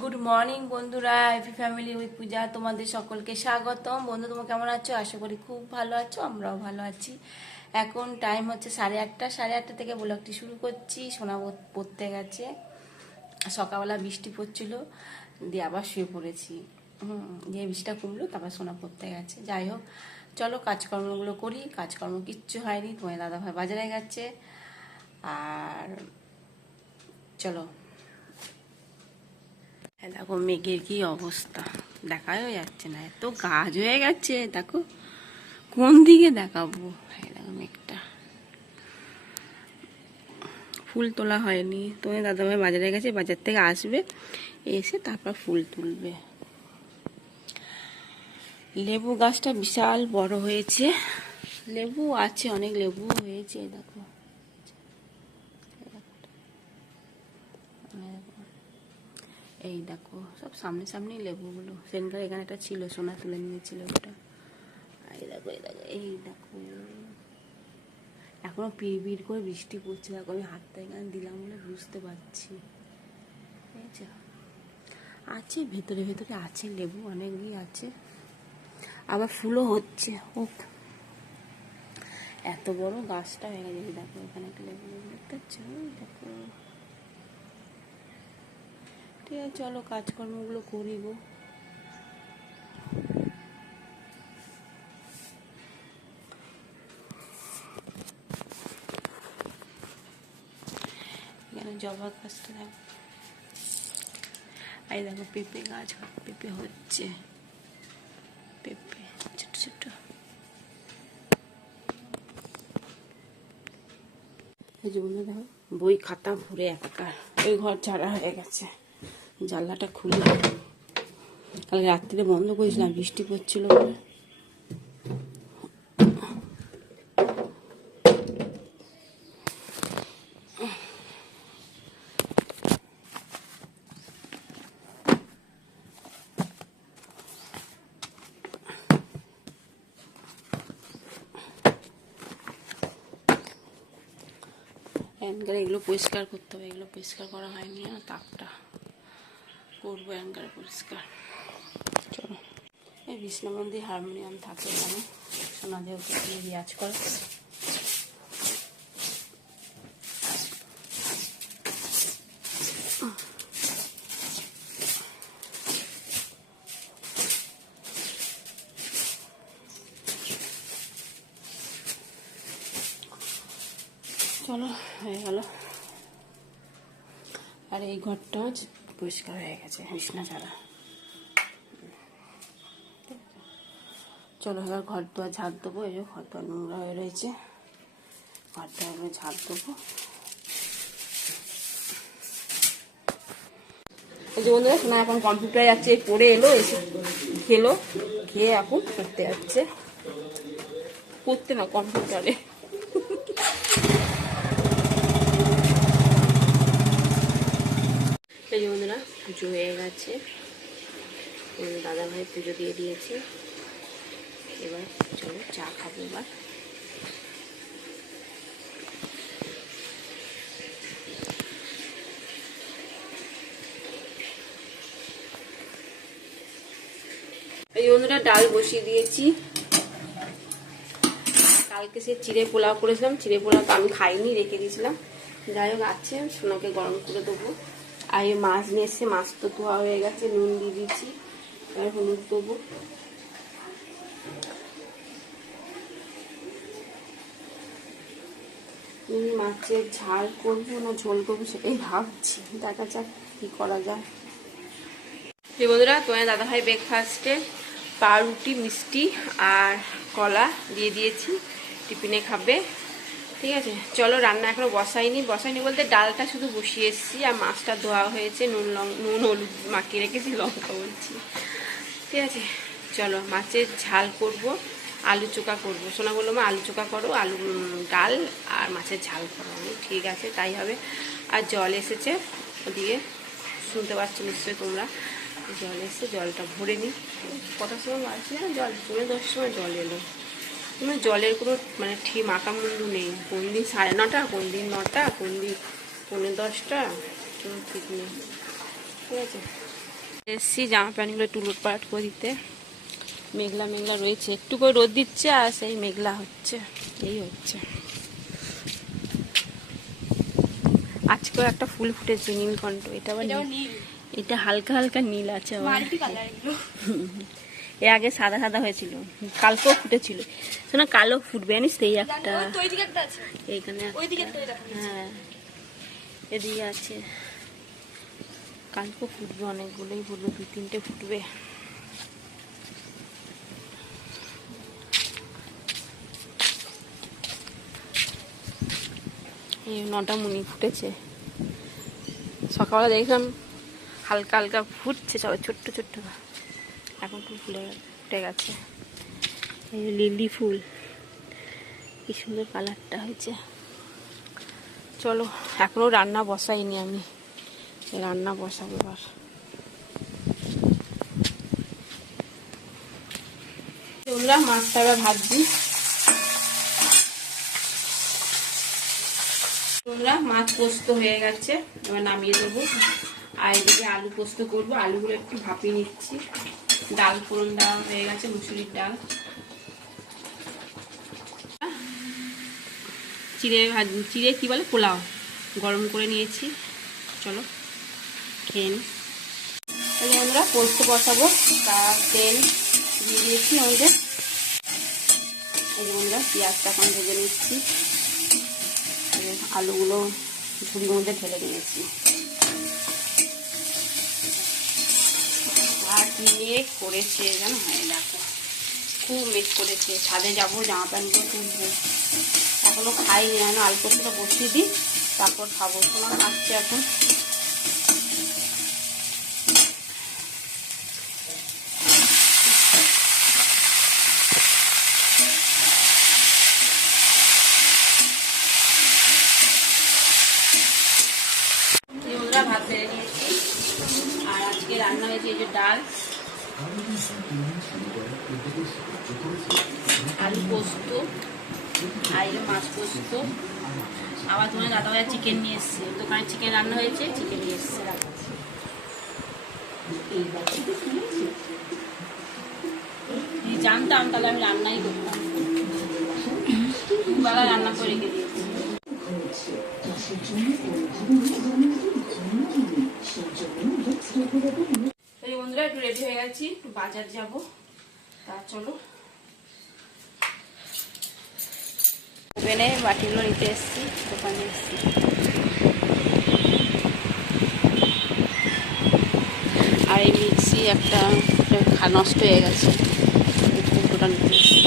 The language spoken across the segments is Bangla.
গুড মর্নিং বন্ধুরা, হ্যাপি ফ্যামিলি উইথ পূজা তোমাদের সকলকে স্বাগতম। বন্ধু, তোমরা কেমন আছো? আশা করি খুব ভালো আছো, আমরাও ভালো আছি। এখন টাইম হচ্ছে 8:30। 8:30 থেকে ব্লগটি শুরু করছি। সোনা পড়তে গেছে, সকালবেলা বৃষ্টি পড়ছিল, দিয়ে আবার শুয়ে পড়েছি। দিয়ে বৃষ্টিটা কমলো, তারপর সোনা পড়তে গেছে। যাই হোক, চলো কাজকর্মগুলো করি। কাজকর্ম কিচ্ছু হয়নি, তোমার দাদাভাই বাজারে গেছে। আর চলো, দেখো মেঘের কি অবস্থা, দেখাও যাচ্ছে না, এত গাছ হয়ে গেছে। দেখো কোন দিকে দেখাবো। দেখো মেঘটা, ফুল তোলা হয়নি। তোমার দাদাভাই বাজারে গেছে, বাজার থেকে আসবে, এসে তারপর ফুল তুলবে। লেবু গাছটা বিশাল বড় হয়েছে, লেবু আছে, অনেক লেবু হয়েছে। দেখো এই দেখো, সব সামনে সামনেই লেবুগুলো। সেদিনকার এখানে একটা ছিল, সোনা তুলে নিয়েছিল ওটা। এই দেখো, এই দেখো, এই দেখো, এখনো পিড় করে বৃষ্টি পড়ছে। দেখো আমি হাতটা এখানে দিলাম বলে বুঝতে পারছি। আছে ভেতরে ভেতরে আছে লেবু, অনেকই আছে, আবার ফুলও হচ্ছে। ও এত বড় গাছটা হয়ে গেছে। দেখো এখানে একটা লেবু দেখতে পাচ্ছ, দেখো। ঠিক আছে, চলো কাজকর্মগুলো করি গো। এখানে জবা গাছটা দেখো, এই দেখো পেঁপে গাছ, পেঁপে হচ্ছে, পেঁপে ছোট ছোট। এই যে বন্ধু দেখো, বই খাতা ভরে একাকার। ওই ঘর ঝাড়া হয়ে গেছে, জানলাটা খুলে কালকে রাত্রিরে বন্ধ করেছিলাম, বৃষ্টি পড়ছিল বলে। অ্যাঙ্গার এগুলো পরিষ্কার করতে হবে, এগুলো পরিষ্কার করা হয়নি, আর তাপটা করবো অ্যাঙ্গার পরিষ্কার। চলো, এই বিষ্ণু মন্দির হারমোনিয়াম থাকে এখানে, সোনা যেহেতু রিয়াজ করে। চলো, হয়ে গেল। আর এই ঘরটাও পরিষ্কার হয়ে গেছে, বিছনা ছাড়া। চলো এবার ঘর দুয়ার ঝাড় দেবো। এই যে ঘর দুয়ার নোংরা হয়ে রয়েছে, ঘর দুয়ার ঝাড় দেবো। এই যে বন্ধুরা, শোনা এখন কম্পিউটারে যাচ্ছে, পড়ে এলো, এসে খেলো, খেয়ে এখন পড়তে যাচ্ছে। পড়তে না, কম্পিউটারে। এই যে বন্ধুরা, পুজো হয়ে গেছে, দাদা ভাই পুজো দিয়ে দিয়েছে। এবার চলো চা খাবো। এবার এই বন্ধুরা, ডাল বসিয়ে দিয়েছি। কালকে সে চিড়ে পোলাও করেছিলাম, চিড়ে পোলাও তো আমি খাইনি, রেখে দিয়েছিলাম। যাই হোক আছে, সোনাকে গরম করে দেবো। আর এই মাছ নিয়ে এসছে, মাছ তো ধোয়া হয়ে গেছে, নুন দিয়ে দিয়েছি, এবার হলুদ দেবো। মাছের ঝাল করবো না ঝোল করবো সেটাই ভাবছি, দেখা যাক কি করা যায়। এই বন্ধুরা, তোমার দাদা ভাই ব্রেকফাস্টে পাউরুটি, মিষ্টি আর কলা দিয়ে দিয়েছি, টিফিনে খাবে। ঠিক আছে, চলো। রান্না এখনো বসাইনি বলতে ডালটা শুধু বসিয়ে এসেছি, আর মাছটা ধোয়া হয়েছে, নুন হলুদ মাখিয়ে রেখেছি, লঙ্কা বলছি। ঠিক আছে, চলো মাছের ঝাল করব, আলু চোখা করবো। সোনা বললো মা আলু চোখা করো, আলু ডাল আর মাছের ঝাল করো। আমি ঠিক আছে তাই হবে। আর জল এসেছে ওদিকে, শুনতে পাচ্ছ নিশ্চয়ই তোমরা। জল এসে জলটা ভরে নিই। কটার সময় বাড়ছি না, জল 9:30 সময় জল এলো। মানে জলের কোনো মানে ঠিক মাকামুন্ডু নেই, কোন দিন 9:30, কোন দিন 9টা, কোন দিন 9:45, কোনো ঠিক নেই। ঠিক আছে, এসছি জামা প্যান্টগুলো একটু লুটপাট করে দিতে। মেঘলা মেঘলা রয়েছে, একটু করে রোদ দিচ্ছে আর সেই মেঘলা হচ্ছে, এই হচ্ছে। আজকে একটা ফুল ফুটেছে নীলকণ্ঠ, এটা আবার এটা হালকা হালকা নীল আছে আবার। এর আগে সাদা সাদা হয়েছিল, কালকেও ফুটেছিল। শোনা কালো ফুটবে জানিস তো, এই একটা এইখানে, হ্যাঁ এদিকে আছে, কালকেও ফুটবে অনেকগুলোই, বললো 2-3টে ফুটবে। এই 9টা মুনি ফুটেছে, সকালবেলা দেখলাম হালকা হালকা ফুটছে সবাই, ছোট্ট ছোট্ট, এখন ফুল ফুটে গেছে। এই লিলি ফুল, কি সুন্দর কালারটা হয়েছে। চলো, এখনো রান্না বসাইনি আমি, রান্না বসাবো এবার। চললাম মাছটা এবার ভাজছি। মাছ পোস্ত হয়ে গেছে, এবার নামিয়ে দেবো। আর এদিকে আলু পোস্ত করবো, আলুগুলো একটু ভাপিয়ে নিচ্ছি। ডাল ফোড়ন দেওয়া হয়ে গেছে, মুসুরির ডাল। চিড়ে কি বলে, পোলাও গরম করে নিয়েছি, চলো খেয়ে নিই। বন্ধুরা পোস্ত বসাবো, তার তেল দিয়ে দিয়েছি আমাদের। এই বন্ধুরা পেঁয়াজটা এখন ভেজে নিচ্ছি, আলুগুলো ঝুড়ির মধ্যে ঢেলে দিয়েছি। আর কি মেঘ করেছে জানো, হ্যাঁ দেখো খুব মেঘ করেছে। ছাদে যাবো, জামা প্যান্টগুলো তুলবো, এখনো খাইনি, না আলু পোস্তটা বসিয়ে দিই তারপর খাবো। তোমার খাচ্ছে এখন। ভাত বেড়ে নিয়েছি, আর আজকে রান্না হয়েছে এই যে ডাল, আলু পোস্ত, আর মাছ পোস্ত। আবার তোমার দাদাভাই চিকেন নিয়ে এসছে, দোকানে চিকেন রান্না হয়েছে, চিকেন নিয়ে এসছে। জানতাম তাহলে আমি রান্নাই করতাম, দুবেলা রান্না করে রেখে দিয়েছি। বন্ধুরা একটু রেডি হয়ে গেছি, একটু বাজার যাব, তা চলো। ওভেনে বাটিগুলো নিতে এসছি, দোকানে এসছি। আর এই মিক্সি একটা নষ্ট হয়ে গেছে, দুটোটা নিতে এসছি।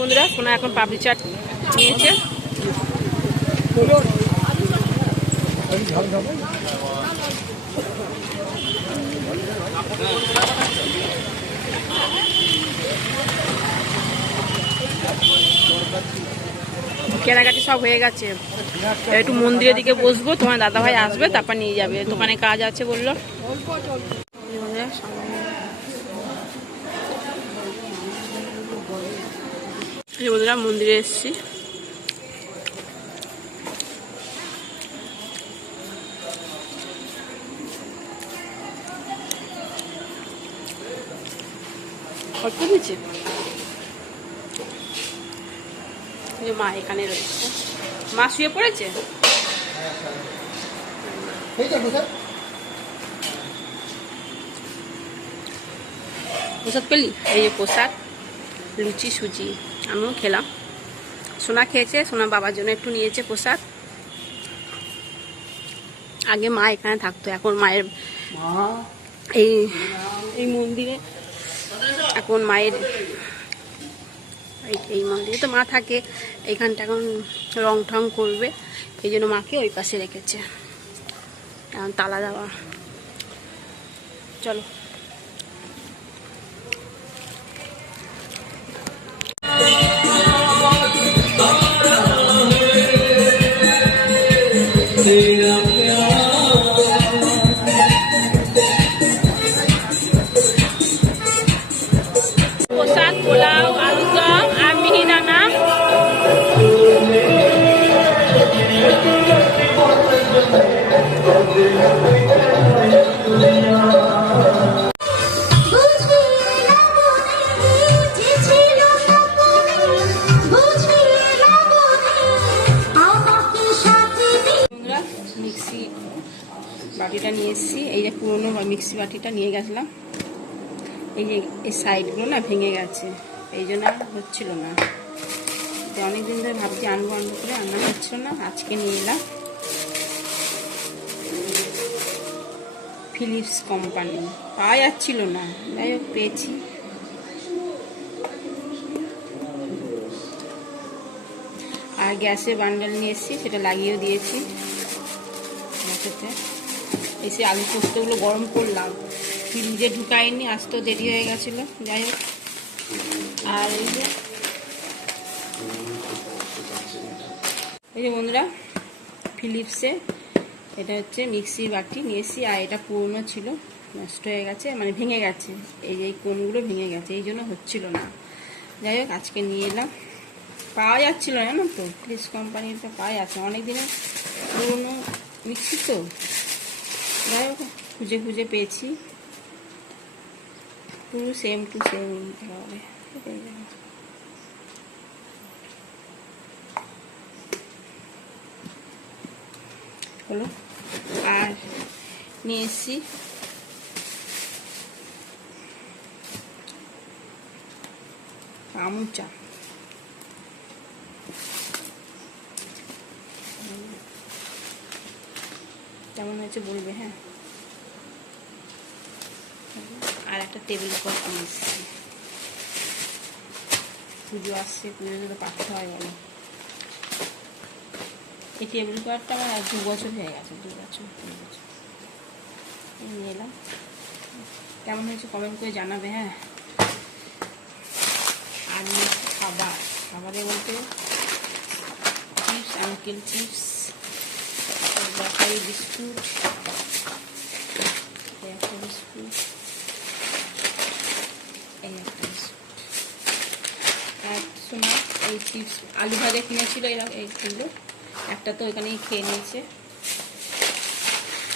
বন্ধুরা সোনা এখন পাপড়ি চাট নিয়েছে, কেনাকাটি সব হয়ে গেছে। একটু মন্দিরের দিকে বসবো, তোমার দাদাভাই আসবে তারপর নিয়ে যাবে, দোকানে কাজ আছে বললো। বন্ধুরা মন্দিরে এসছি, অল্প দিয়েছে। মা এখানে রয়েছে, মা শুয়ে পড়েছে। প্রসাদ পেলি, এই যে প্রসাদ, লুচি সুজি, আমিও খেলাম। সোনা খেয়েছে, সোনা বাবার জন্য একটু নিয়েছে প্রসাদ। আগে মা এখানে থাকতো, এখন মায়ের এই মন্দিরে, এখন মায়ের এই মন্দিরে তো মা থাকে, এইখানটা এখন রং ঠং করবে, এই জন্য মাকে ওই পাশে রেখেছে, এখন তালা দেওয়া। চলো বাটিটা নিয়ে এসেছি, এই যে পুরোনো মিক্সি বাটিটা নিয়ে গেছিলাম, এই যে এই সাইডগুলো না ভেঙে গেছে, এই জন্য আর হচ্ছিল না। অনেকদিন ধরে ভাবছি আনবো করে আনা হচ্ছিল না, আজকে নিয়ে এলাম। ফিলিপস কোম্পানি, পাওয়া যাচ্ছিল না, যাই হোক পেয়েছি। আর গ্যাসের বান্ডেল নিয়ে এসেছি, সেটা লাগিয়েও দিয়েছি গ্যাসেতে। এসে আলু পোস্তগুলো গরম করলাম, ফ্রিজে ঢুকাইনি, আসতেও দেরি হয়ে গেছিলো, যাই হোক। আর এই যে বন্ধুরা, ফিলিপসে এটা হচ্ছে মিক্সির বাটি নিয়ে এসেছি। আর এটা পুরনো ছিল, নষ্ট হয়ে গেছে, মানে ভেঙে গেছে, এই যে এই কোণগুলো ভেঙে গেছে, এই জন্য হচ্ছিল না। যাই হোক আজকে নিয়ে এলাম, পাওয়া যাচ্ছিল না, জানো তো ফিলিপস কোম্পানিটা পাওয়া যাচ্ছে, অনেক দিনের পুরনো মিক্সি তো, যাই হোক খুঁজে খুঁজে পেয়েছি। পুরো সেম টু সেম হবে, হলো। আর নিয়ে এসছি আমুচা, কেমন হয়েছে বলবে, হ্যাঁ। আর একটা টেবিল ক্লথ নিয়ে এসছি, পুজো আসছে, পুজো তো পাঠতে হয় বলো। এই টেবিল ক্লথটা আমার 2 বছর হয়ে গেছে, 2 বছর 3 বছর নিয়ে এলাম। কেমন হয়েছে কমেন্ট করে জানাবে, হ্যাঁ। আর খাবার, খাবারে বলতে chips, uncle chips, buttery biscuit, একটা বিস্কুট, এই একটা বিস্কুট। আর শোনা, এই চিপস আলু ভাজা কিনেছিল, এইগুলো একটা তো এখানেই খেয়ে নিয়েছে।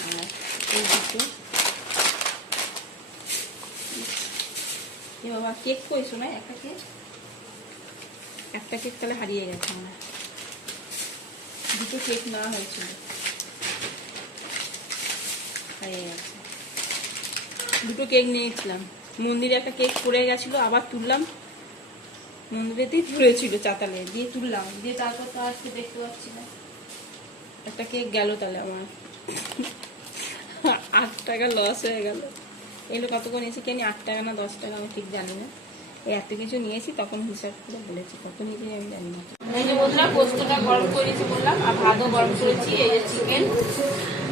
আর এই দুটো, এ বাবা কেক কই শোনা, একটা কেক তাহলে হারিয়ে গেছে আমার, দুটো কেক নেওয়া হয়েছিল, হারিয়ে গেছে। দুটো কেক নিয়েছিলাম, মন্দিরে একটা কেক পড়ে গেছিলো, আবার তুললাম, মন্দিরেতেই পড়েছিল চাতালে, দিয়ে তুললাম, দিয়ে তারপর তো আজকে দেখতে পাচ্ছি না। একটা কেক গেল তাহলে আমার 8 টাকা লস হয়ে গেল। এগুলো কত করে নিয়েছি কেন, 8 টাকা না 10 টাকা আমি ঠিক জানি না। এই এত কিছু নিয়েছি, তখন হিসাব করে বলেছি, কত নিয়েছি আমি জানি না। এই যে বন্ধুরা, পোস্তটা গরম করে নিয়েছি বললাম, আর ভাতও গরম করেছি। এই যে চিকেন,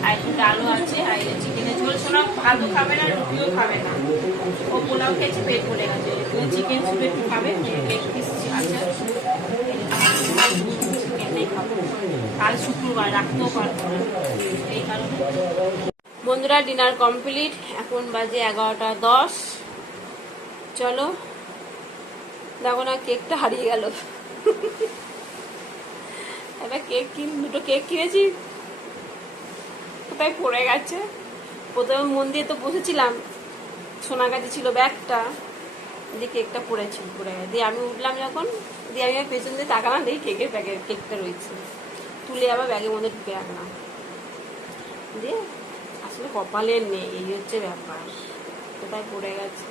আর একটু ডালও আছে, আর এই যে চিকেনের ঝোল। শোনা ভাতও খাবে না, রুটিও খাবে না, ও পোলাও খেয়েছে, পেট ভরে গেছে। চিকেন স্যুপ একটু খাবে, লেগ পিস আছে, চিকেনটাই খাবো। কাল শুক্রবার, রাখতেও পারবো না, এই কারণে। বন্ধুরা ডিনার কমপ্লিট, এখন বাজে 11টা 10। চলো দেখো না, কেকটা হারিয়ে গেল। একটা কেক দুটো কেক কিনেছি, কোথায় পড়ে গেছে। প্রথমে মন্দিরে তো বসেছিলাম, সোনাগাছি ছিল ব্যাগটা, দিয়ে কেকটা পড়ে গেছে। দিয়ে আমি উঠলাম যখন, দিয়ে আমি পেছন দিয়ে তাকালাম, দেখি কেকের প্যাকেট, কেকটা রয়েছে, তুলে আবার ব্যাগের মধ্যে ঢুকে রাখলাম। দিয়ে আসলে কপালের নেই, এই হচ্ছে ব্যাপার, কোথায় পড়ে গেছে।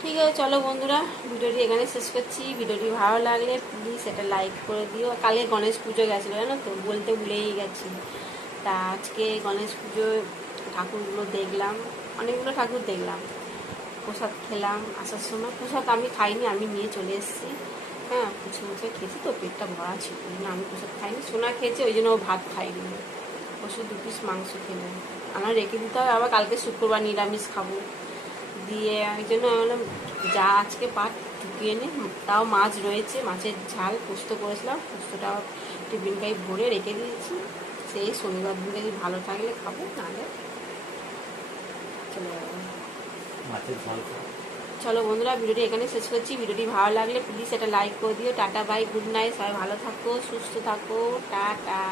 ঠিক আছে চলো বন্ধুরা, ভিডিওটি এখানে শেষ করছি। ভিডিওটি ভালো লাগলে প্লিজ এটা লাইক করে দিও। কালকে গণেশ পুজো গেছিলো, জানো তো, বলতে ভুলেই গেছি। তা আজকে গণেশ পুজোয় ঠাকুরগুলো দেখলাম, অনেকগুলো ঠাকুর দেখলাম, প্রসাদ খেলাম। আসার সময় প্রসাদ আমি খাইনি, আমি নিয়ে চলে এসেছি, হ্যাঁ। মুছে খেয়েছি তো, পেটটা ভরা ছিল, ওই জন্য আমি প্রসাদ খাইনি। সোনা খেয়েছে, ওই জন্য ও ভাত খাইনি, ওষু 2 পিস মাংস খেলে আমার রেখে দিতে হবে, আবার কালকে শুক্রবার নিরামিষ খাবো। দিয়ে ওই জন্য বললাম যা আজকে পাট ঢুকিয়ে নে। তাও মাছ রয়েছে, মাছের ঝাল পোস্ত করেছিলাম, পোস্তটাও টিফিনটাই ভরে রেখে দিয়েছি। সেই শনিবার দিন যদি ভালো থাকলে খাবো, নাহলে চলে যাবো। চলো বন্ধুরা, ভিডিওটি এখানে শেষ করছি। ভিডিওটি ভালো লাগলে প্লিজ এটা লাইক করে দিও। টাটা বাই, গুড নাইট, সবাই ভালো থাকো, সুস্থ থাকো, টাটা।